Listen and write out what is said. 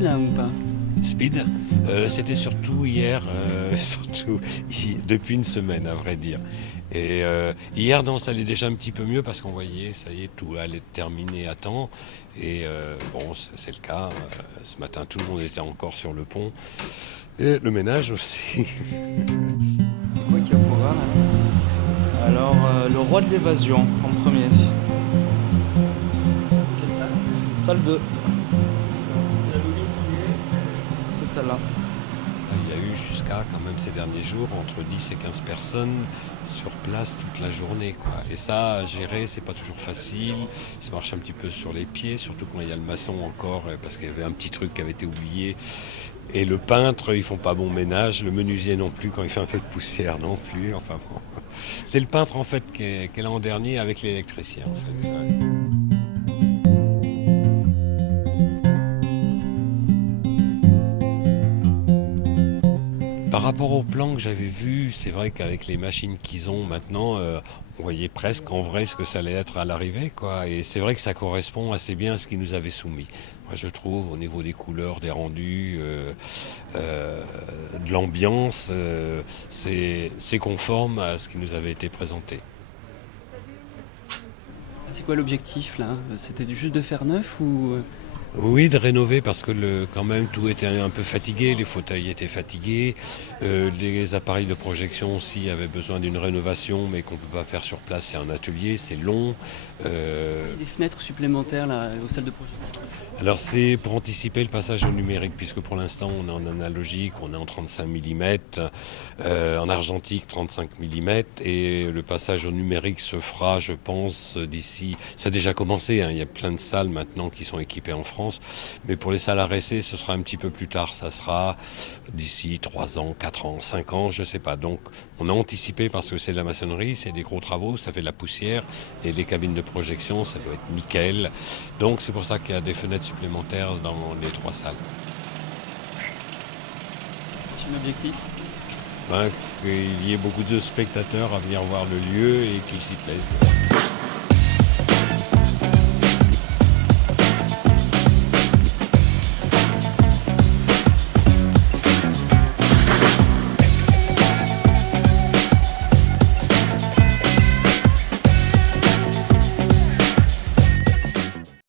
speed là ou pas? Speed, c'était surtout hier, depuis une semaine à vrai dire. Et hier, non, ça allait déjà un petit peu mieux parce qu'on voyait, ça y est, tout allait terminer à temps. Et bon, c'est le cas. Ce matin, tout le monde était encore sur le pont. Et le ménage aussi. C'est quoi qui est au programme Alors, le roi de l'évasion en premier. Quelle salle? Salle 2, C'est la bobine qui est. c'est celle-là. Il y a eu jusqu'à quand même ces derniers jours entre 10 et 15 personnes sur place toute la journée, quoi. Et ça, à gérer, c'est pas toujours facile. Il se marche un petit peu sur les pieds, surtout quand il y a le maçon encore, parce qu'il y avait un petit truc qui avait été oublié. Et le peintre, ils font pas bon ménage. Le menuisier non plus, quand il fait un peu de poussière non plus. Enfin bon. C'est le peintre en fait qui est là en dernier avec l'électricien en fait. Ouais. Par rapport au plan que j'avais vu, c'est vrai qu'avec les machines qu'ils ont maintenant, on voyait presque en vrai ce que ça allait être à l'arrivée, quoi. Et c'est vrai que ça correspond assez bien à ce qu'ils nous avaient soumis. Moi, je trouve, au niveau des couleurs, des rendus, euh, de l'ambiance, c'est conforme à ce qui nous avait été présenté. C'est quoi l'objectif là? C'était juste de faire neuf ou Oui, de rénover parce que quand même tout était un peu fatigué, les fauteuils étaient fatigués, les appareils de projection aussi avaient besoin d'une rénovation mais qu'on ne peut pas faire sur place, c'est un atelier, c'est long. des fenêtres supplémentaires là aux salles de projection? Alors c'est pour anticiper le passage au numérique puisque pour l'instant on est en analogique, on est en 35 mm, en argentique 35 mm et le passage au numérique se fera je pense d'ici, ça a déjà commencé, hein, il y a plein de salles maintenant qui sont équipées en France, mais pour les salles RSC ce sera un petit peu plus tard, ça sera d'ici 3 ans, 4 ans, 5 ans, je sais pas. Donc on a anticipé parce que c'est de la maçonnerie, c'est des gros travaux, ça fait de la poussière et les cabines de projection ça doit être nickel. Donc c'est pour ça qu'il y a des fenêtres supplémentaires dans les 3 salles. Prochain objectif? Ben, qu'il y ait beaucoup de spectateurs à venir voir le lieu et qu'ils s'y plaisent.